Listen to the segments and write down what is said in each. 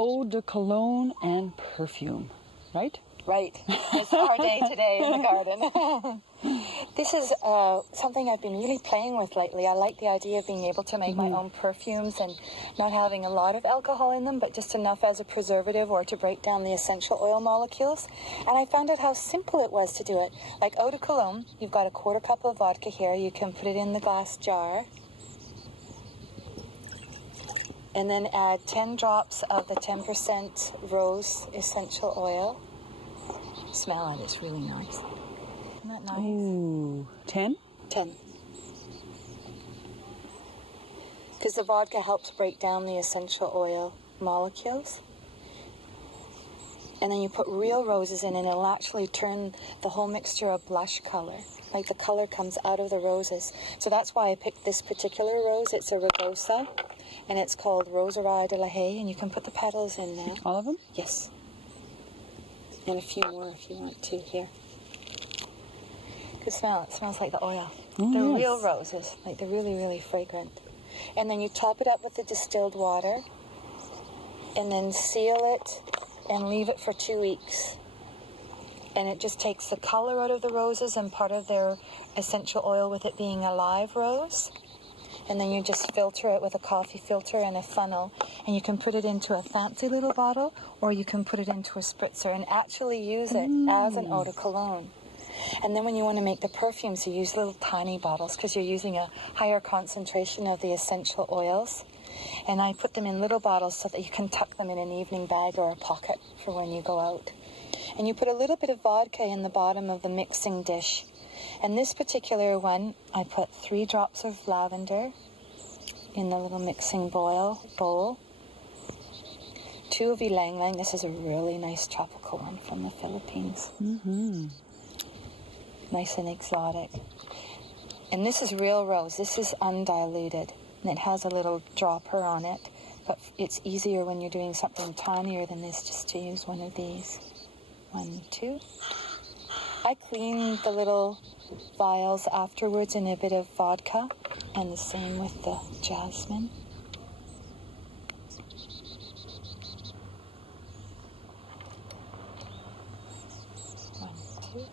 Eau de Cologne and perfume, right? Right. It's our day today in the garden. This is something I've been really playing with lately. I like the idea of being able to make my own perfumes and not having a lot of alcohol in them, but just enough as a preservative or to break down the essential oil molecules. And I found out how simple it was to do it. Like Eau de Cologne, you've got a quarter cup of vodka here. You can put it in the glass jar. And then add 10 drops of the 10% rose essential oil. Smell it, it's really nice. Isn't that nice? Ooh, 10? 10. Because the vodka helps break down the essential oil molecules. And then you put real roses in and it'll actually turn the whole mixture a blush color. Like the color comes out of the roses. So that's why I picked this particular rose. It's a rugosa. And it's called Roseraie de la Haye. And you can put the petals in there. All of them? Yes. And a few more if you want to here. Good smell. It smells like the oil. Oh, They're yes. real roses. Like they're really, really fragrant. And then you top it up with the distilled water. And then seal it and leave it for 2 weeks. And it just takes the color out of the roses and part of their essential oil with it being a live rose. And then you just filter it with a coffee filter and a funnel. And you can put it into a fancy little bottle or you can put it into a spritzer and actually use it as an eau de cologne. And then when you want to make the perfumes, you use little tiny bottles because you're using a higher concentration of the essential oils. And I put them in little bottles so that you can tuck them in an evening bag or a pocket for when you go out. And you put a little bit of vodka in the bottom of the mixing dish. And this particular one, I put 3 drops of lavender in the little mixing bowl. 2 of ylang ylang. This is a really nice tropical one from the Philippines. Nice and exotic. And this is real rose. This is undiluted. And it has a little dropper on it. But it's easier when you're doing something tinier than this just to use one of these. 1, 2. I clean the little vials afterwards in a bit of vodka, and the same with the jasmine. One, two.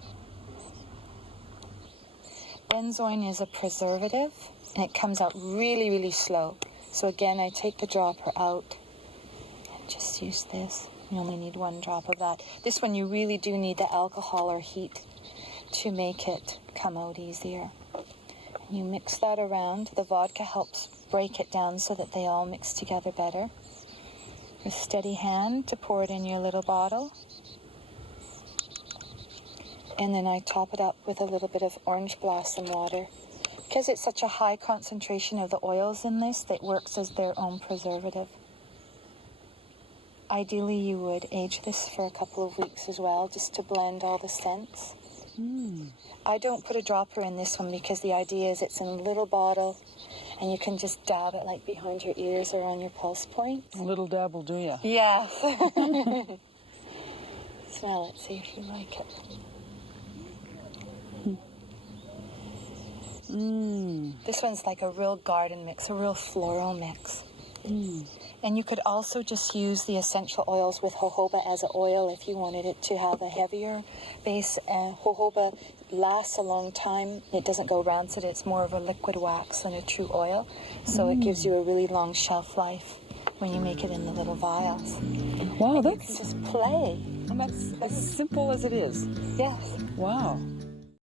Benzoin is a preservative, and it comes out really, really slow. So again, I take the dropper out and just use this. You only need 1 drop of that. This one you really do need the alcohol or heat to make it come out easier. You mix that around. The vodka helps break it down so that they all mix together better. A steady hand to pour it in your little bottle. And then I top it up with a little bit of orange blossom water. Because it's such a high concentration of the oils in this, that works as their own preservative. Ideally, you would age this for a couple of weeks as well, just to blend all the scents. I don't put a dropper in this one because the idea is it's in a little bottle and you can just dab it like behind your ears or on your pulse points. A little dab will do ya. Yes. Smell it, see if you like it. This one's like a real garden mix, a real floral mix. And you could also just use the essential oils with jojoba as an oil if you wanted it to have a heavier base. Jojoba lasts a long time. It doesn't go rancid. It's more of a liquid wax than a true oil. So it gives you a really long shelf life when you make it in the little vials. Wow, and that's... you can just play. And that's as simple as it is. Yes. Wow.